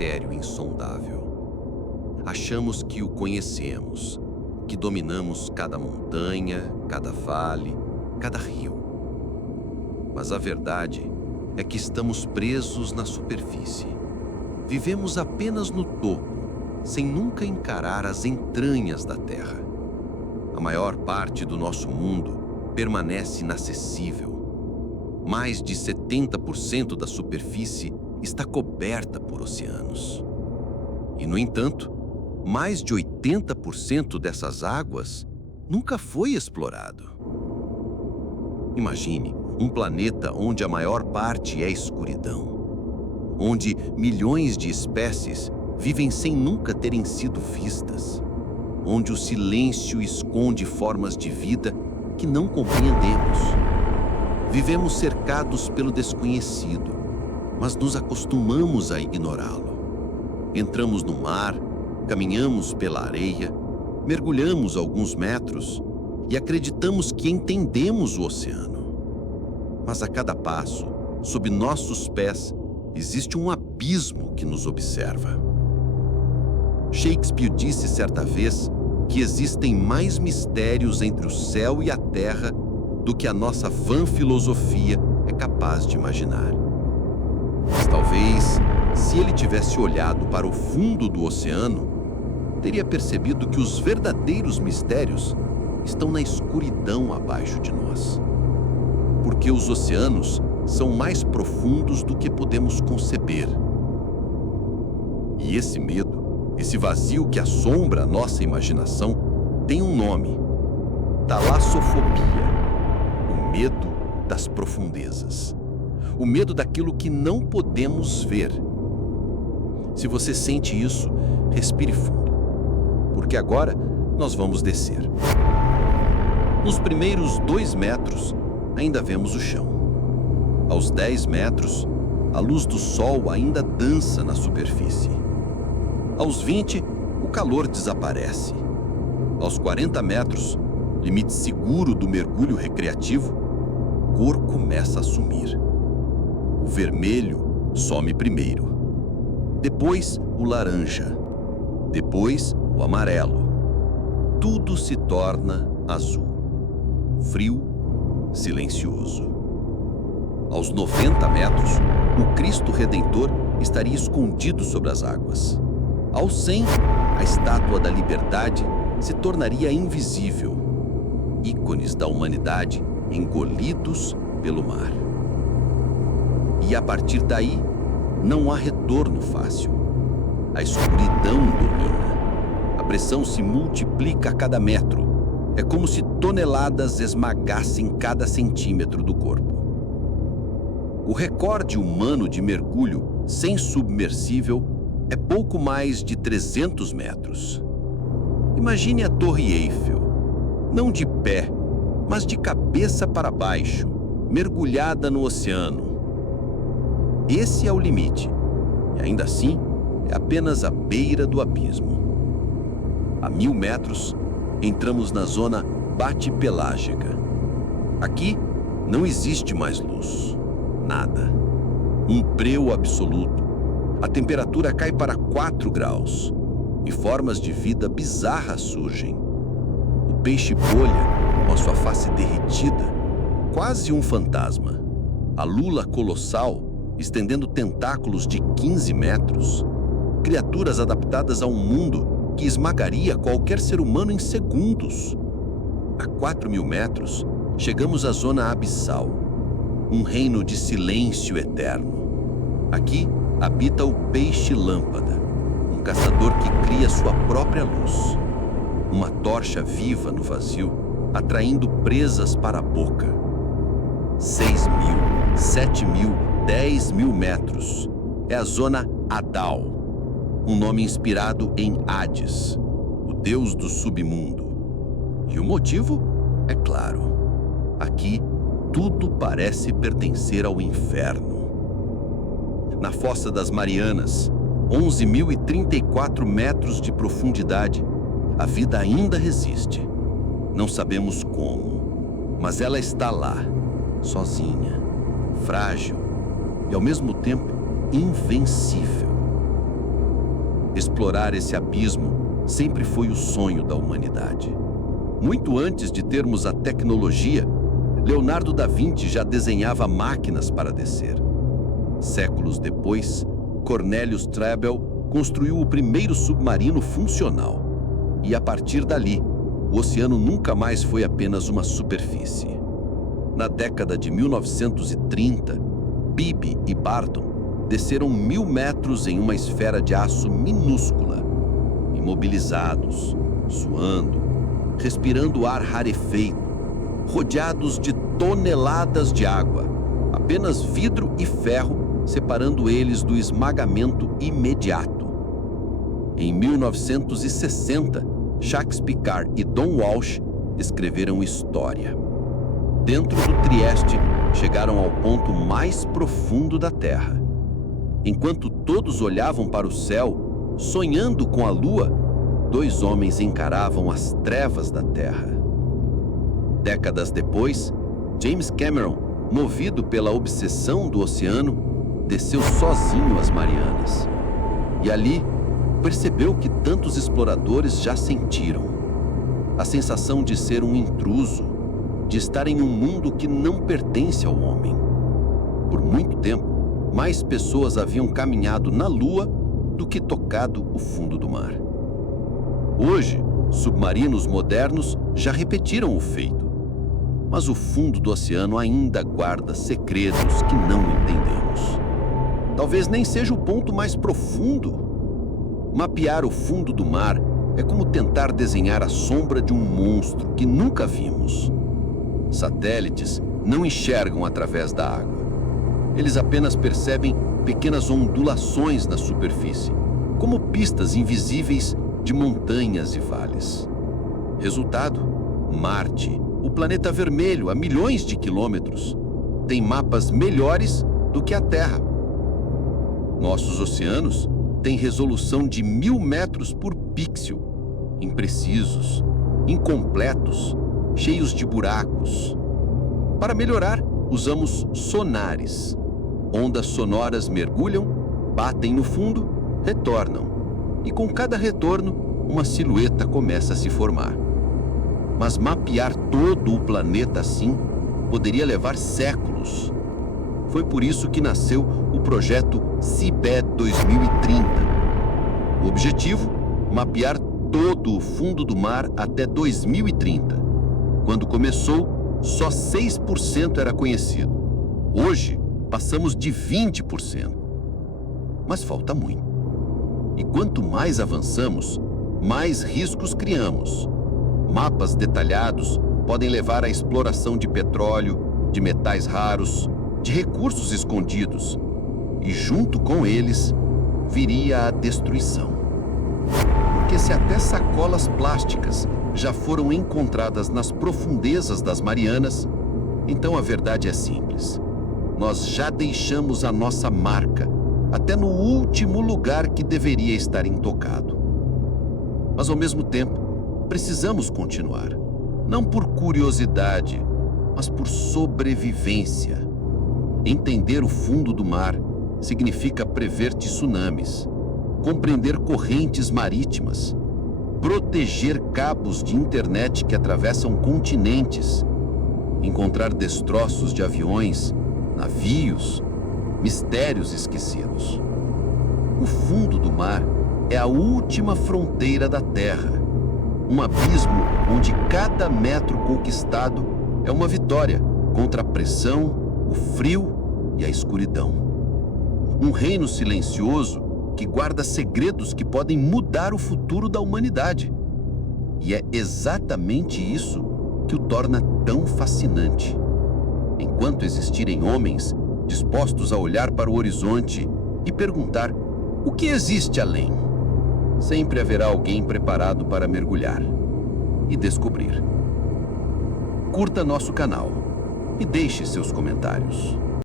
mistério insondável. Achamos que o conhecemos, que dominamos cada montanha, cada vale, cada rio. Mas a verdade é que estamos presos na superfície. Vivemos apenas no topo, sem nunca encarar as entranhas da Terra. A maior parte do nosso mundo permanece inacessível. Mais de 70% da superfície está coberta por oceanos. E, no entanto, mais de 80% dessas águas nunca foi explorado. Imagine um planeta onde a maior parte é escuridão, onde milhões de espécies vivem sem nunca terem sido vistas, onde o silêncio esconde formas de vida que não compreendemos. Vivemos cercados pelo desconhecido, mas nos acostumamos a ignorá-lo. Entramos no mar, caminhamos pela areia, mergulhamos alguns metros e acreditamos que entendemos o oceano. Mas a cada passo, sob nossos pés, existe um abismo que nos observa. Shakespeare disse certa vez que existem mais mistérios entre o céu e a terra do que a nossa vã filosofia é capaz de imaginar. Mas talvez, se ele tivesse olhado para o fundo do oceano, teria percebido que os verdadeiros mistérios estão na escuridão abaixo de nós. Porque os oceanos são mais profundos do que podemos conceber. E esse medo, esse vazio que assombra a nossa imaginação, tem um nome: talassofobia, o medo das profundezas, o medo daquilo que não podemos ver. Se você sente isso, respire fundo, porque agora nós vamos descer. Nos primeiros 2 metros, ainda vemos o chão. Aos 10 metros, a luz do sol ainda dança na superfície. Aos 20, o calor desaparece. Aos 40 metros, limite seguro do mergulho recreativo, a cor começa a sumir. O vermelho some primeiro. Depois, o laranja. Depois, o amarelo. Tudo se torna azul. Frio, silencioso. Aos 90 metros, o Cristo Redentor estaria escondido sobre as águas. Aos 100, a estátua da liberdade se tornaria invisível. Ícones da humanidade engolidos pelo mar. E a partir daí, não há retorno fácil. A escuridão domina. A pressão se multiplica a cada metro. É como se toneladas esmagassem cada centímetro do corpo. O recorde humano de mergulho sem submersível é pouco mais de 300 metros. Imagine a Torre Eiffel, não de pé, mas de cabeça para baixo, mergulhada no oceano. Esse é o limite, e ainda assim é apenas a beira do abismo. A 1000 metros, entramos na zona bate-pelágica. Aqui não existe mais luz, nada. Um breu absoluto. A temperatura cai para 4 graus e formas de vida bizarras surgem. O peixe-bolha, com a sua face derretida, quase um fantasma. A lula colossal, estendendo tentáculos de 15 metros. Criaturas adaptadas a um mundo que esmagaria qualquer ser humano em segundos. A 4.000 metros, chegamos à zona abissal, um reino de silêncio eterno. Aqui habita o peixe-lâmpada, um caçador que cria sua própria luz. Uma tocha viva no vazio, atraindo presas para a boca. 6.000, 7.000, 10.000 metros. É a zona Adal, um nome inspirado em Hades, o deus do submundo. E o motivo? É claro. Aqui, tudo parece pertencer ao inferno. Na Fossa das Marianas, 11.034 metros de profundidade, a vida ainda resiste. Não sabemos como, mas ela está lá, sozinha, frágil e, ao mesmo tempo, invencível. Explorar esse abismo sempre foi o sonho da humanidade. Muito antes de termos a tecnologia, Leonardo da Vinci já desenhava máquinas para descer. Séculos depois, Cornelius Trebel construiu o primeiro submarino funcional. E a partir dali, o oceano nunca mais foi apenas uma superfície. Na década de 1930, Beebe e Barton desceram 1.000 metros em uma esfera de aço minúscula, imobilizados, suando, respirando ar rarefeito, rodeados de toneladas de água, apenas vidro e ferro separando eles do esmagamento imediato. Em 1960, Jacques Piccard e Don Walsh escreveram história. Dentro do Trieste, chegaram ao ponto mais profundo da Terra. Enquanto todos olhavam para o céu, sonhando com a Lua, 2 homens encaravam as trevas da Terra. Décadas depois, James Cameron, movido pela obsessão do oceano, desceu sozinho às Marianas. E ali, percebeu que tantos exploradores já sentiram. A sensação de ser um intruso, de estar em um mundo que não pertence ao homem. Por muito tempo, mais pessoas haviam caminhado na Lua do que tocado o fundo do mar. Hoje, submarinos modernos já repetiram o feito. Mas o fundo do oceano ainda guarda segredos que não entendemos. Talvez nem seja o ponto mais profundo. Mapear o fundo do mar é como tentar desenhar a sombra de um monstro que nunca vimos. Satélites não enxergam através da água. Eles apenas percebem pequenas ondulações na superfície, como pistas invisíveis de montanhas e vales. Resultado: Marte, o planeta vermelho a milhões de quilômetros, tem mapas melhores do que a Terra. Nossos oceanos têm resolução de 1.000 metros por pixel, imprecisos, incompletos, cheios de buracos. Para melhorar, usamos sonares. Ondas sonoras mergulham, batem no fundo, retornam. E com cada retorno, uma silhueta começa a se formar. Mas mapear todo o planeta assim poderia levar séculos. Foi por isso que nasceu o projeto Seabed 2030. O objetivo: mapear todo o fundo do mar até 2030. Quando começou, só 6% era conhecido. Hoje, passamos de 20%. Mas falta muito. E quanto mais avançamos, mais riscos criamos. Mapas detalhados podem levar à exploração de petróleo, de metais raros, de recursos escondidos. E junto com eles, viria a destruição. Porque se até sacolas plásticas já foram encontradas nas profundezas das Marianas, então a verdade é simples. Nós já deixamos a nossa marca, até no último lugar que deveria estar intocado. Mas ao mesmo tempo, precisamos continuar. Não por curiosidade, mas por sobrevivência. Entender o fundo do mar significa prever tsunamis, compreender correntes marítimas, proteger cabos de internet que atravessam continentes, encontrar destroços de aviões, navios, mistérios esquecidos. O fundo do mar é a última fronteira da Terra, um abismo onde cada metro conquistado é uma vitória contra a pressão, o frio e a escuridão. Um reino silencioso que guarda segredos que podem mudar o futuro da humanidade. E é exatamente isso que o torna tão fascinante. Enquanto existirem homens dispostos a olhar para o horizonte e perguntar o que existe além, sempre haverá alguém preparado para mergulhar e descobrir. Curta nosso canal e deixe seus comentários.